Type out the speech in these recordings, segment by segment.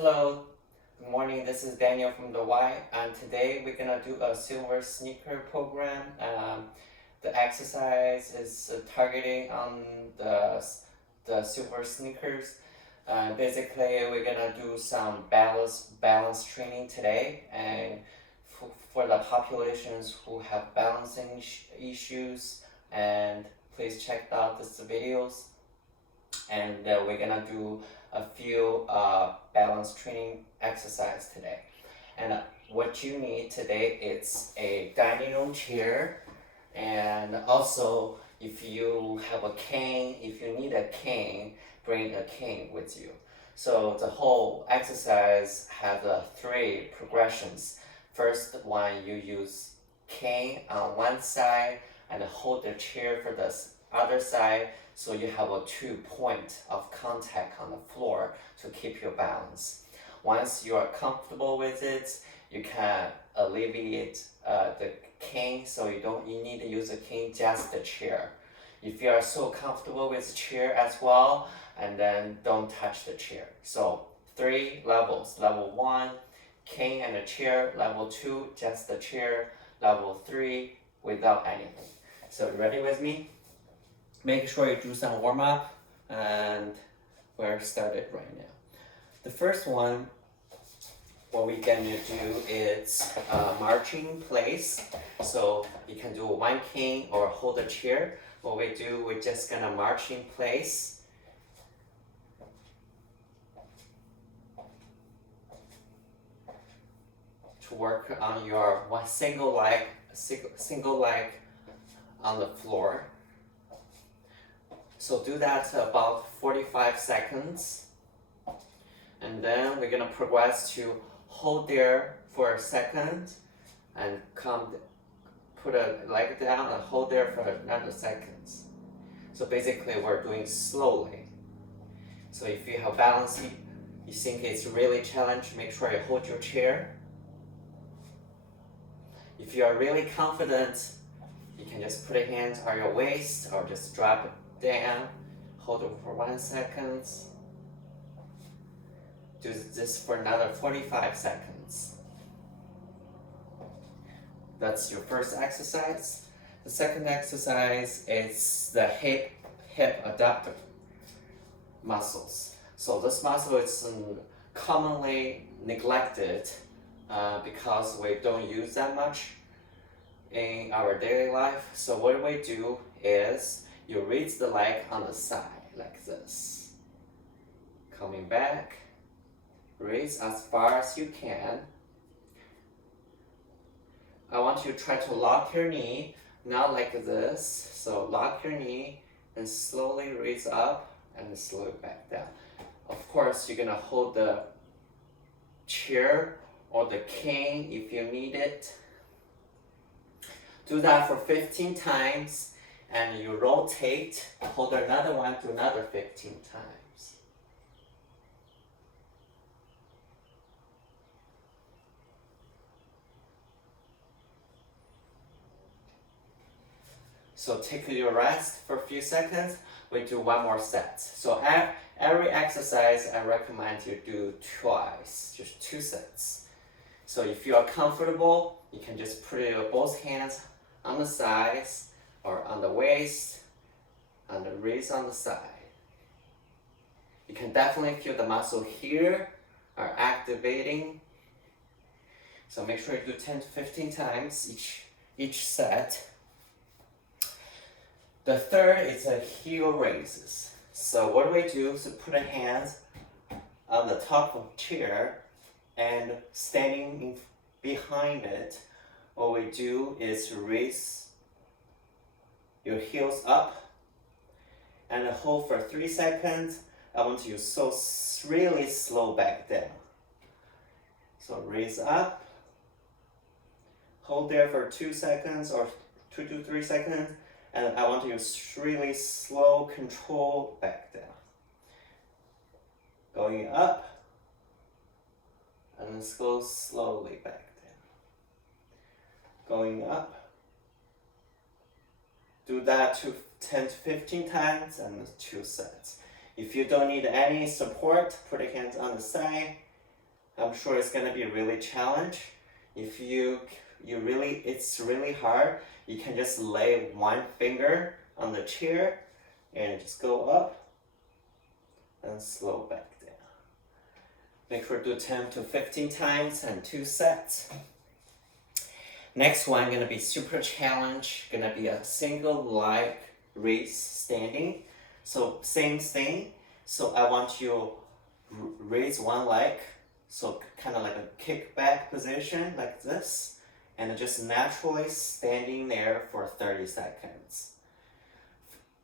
Hello, good morning. This is Daniel from the Y, and today we're gonna do a silver sneaker program. The exercise is targeting on the silver sneakers. Basically, we're gonna do some balance training today, and for the populations who have balancing issues, and please check out these videos. And we're gonna do a few balance training exercise today. And what you need today is a dining room chair, and also if you have a cane, if you need a cane, bring a cane with you. So the whole exercise has three progressions. First one, you use cane on one side and hold the chair for the other side, so you have a 2 point of contact on the floor to keep your balance. Once you are comfortable with it, you can alleviate the cane, so you need to use a cane, just the chair. If you are so comfortable with the chair as well, and then don't touch the chair. So 3 levels. Level 1, cane and a chair. Level 2, just the chair. Level 3, without anything. So ready with me? Make sure you do some warm up, and we're started right now. The first one, what we're gonna do is marching in place. So you can do one cane or hold a chair. What we do, we're just gonna march in place. To work on your single leg on the floor. So do that about 45 seconds. And then we're gonna progress to hold there for a second and put a leg down and hold there for another second. So basically we're doing slowly. So if you have balance, you think it's really challenging, make sure you hold your chair. If you are really confident, you can just put your hands on your waist or just drop it down, hold it for 1 second. Do this for another 45 seconds. That's your first exercise. The second exercise is the hip adductor muscles. So this muscle is commonly neglected because we don't use that much in our daily life. So what we do is you raise the leg on the side like this. Coming back, raise as far as you can. I want you to try to lock your knee, not like this. So lock your knee and slowly raise up and slowly back down. Of course, you're gonna hold the chair or the cane if you need it. Do that for 15 times, and you rotate, hold another one, do another 15 times. So take your rest for a few seconds. We do one more set. So every exercise I recommend you do twice, just 2 sets. So if you are comfortable, you can just put your both hands on the sides or on the waist and raise on the side. You can definitely feel the muscle here are activating. So make sure you do 10 to 15 times each set. The third is a heel raises. So what we do is put a hand on the top of the chair and standing behind it. What we do is raise your heels up and hold for 3 seconds. I want you to really slow back down. So raise up, hold there for 2 seconds or 2 to 3 seconds, and I want you to really slow control back down. Going up, and let's go slowly back down. Going up. Do that to 10 to 15 times and 2 sets. If you don't need any support, put your hands on the side I'm sure it's gonna be really challenge. If it's really hard, you can just lay one finger on the chair and just go up and slow back down. Make sure to do 10 to 15 times and 2 sets. Next one gonna be super challenge, gonna be a single leg raise standing. So same thing. So I want you raise one leg, so kind of like a kickback position like this, and just naturally standing there for 30 seconds.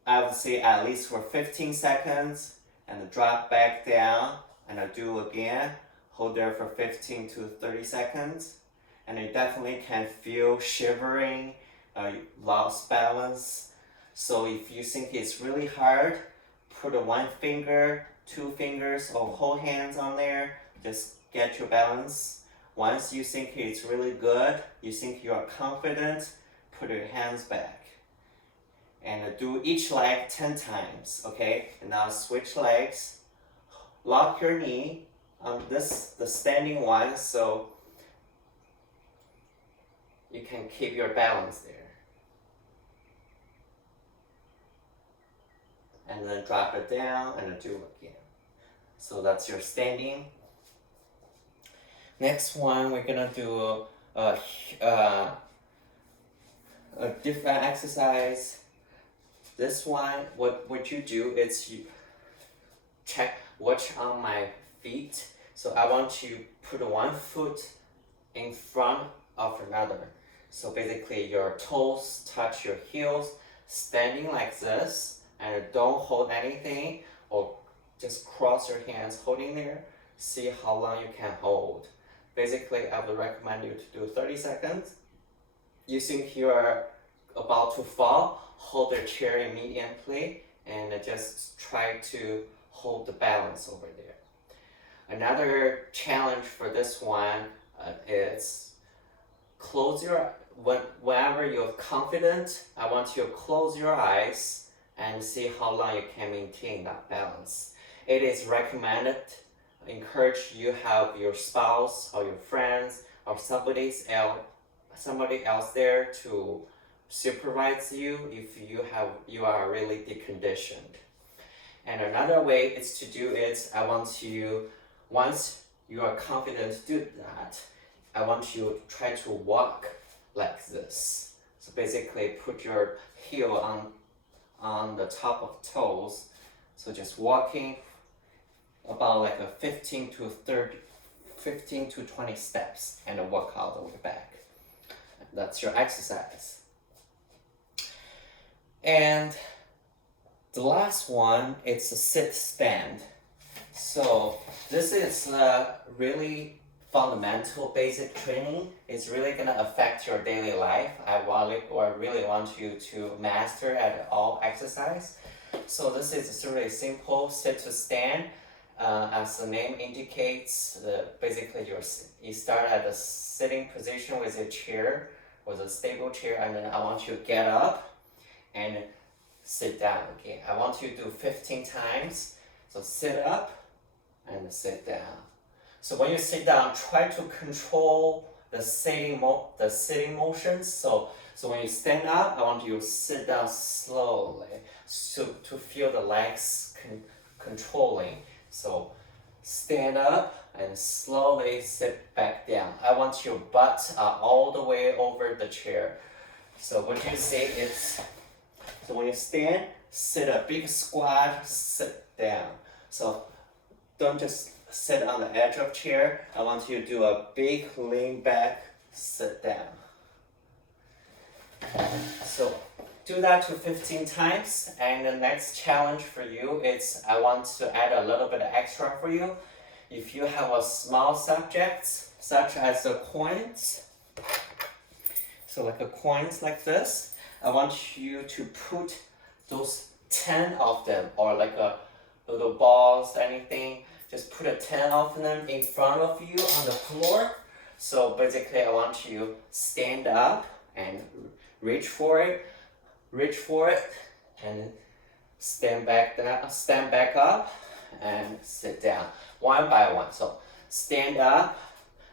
I would say at least for 15 seconds, and drop back down, and I do again, hold there for 15 to 30 seconds, and you definitely can feel shivering, lost balance. So if you think it's really hard, put a one finger, two fingers, or whole hands on there, just get your balance. Once you think it's really good, you think you are confident, put your hands back. And do each leg 10 times, okay? And now switch legs. Lock your knee on the standing one, so you can keep your balance there. And then drop it down and do it again. So that's your standing. Next one, we're gonna do a different exercise. This one, what you do is you watch on my feet. So I want to put one foot in front of another. So basically your toes touch your heels, standing like this, and don't hold anything, or just cross your hands holding there. See how long you can hold. Basically, I would recommend you to do 30 seconds. You think you are about to fall, hold the chair immediately, and just try to hold the balance over there. Another challenge for this one is whenever you're confident, I want you to close your eyes and see how long you can maintain that balance. It is recommended, encourage you have your spouse or your friends or somebody else there to supervise you if you are really deconditioned. And another way is to do it, once you are confident to do that, I want you to try to walk like this. So basically put your heel on the top of toes. So just walking about like a 15 to 20 steps and walk all the way back. That's your exercise. And the last one, it's a sit stand. So this is really fundamental basic training. It's really gonna affect your daily life. I really want you to master at all exercise. So this is really simple sit to stand. As the name indicates, basically you start at a sitting position with a chair, with a stable chair, and then I want you to get up and sit down again. I want you to do 15 times. So sit up and sit down. So when you sit down, try to control the sitting motions. So when you stand up, I want you to sit down slowly to feel the legs controlling. So stand up and slowly sit back down. I want your butt all the way over the chair. So what you see is, so when you stand, sit a big squat, sit down. So don't just sit on the edge of chair. I want you to do a big lean back, sit down. So do that to 15 times, and the next challenge for you is I want to add a little bit extra for you. If you have a small subject, such as the coins, so like a coins like this, I want you to put those 10 of them, or like a little balls, anything, just put 10 of them in front of you on the floor. So basically I want you to stand up and reach for it, and stand back up and sit down one by one. So stand up,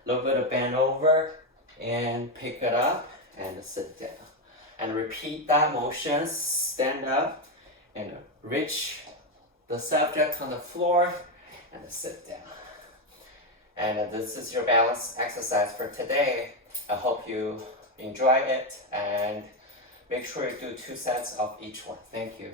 a little bit of bend over, and pick it up and sit down. And repeat that motion, stand up and reach the subject on the floor and sit down. And this is your balance exercise for today. I hope you enjoy it and make sure you do 2 sets of each one. Thank you.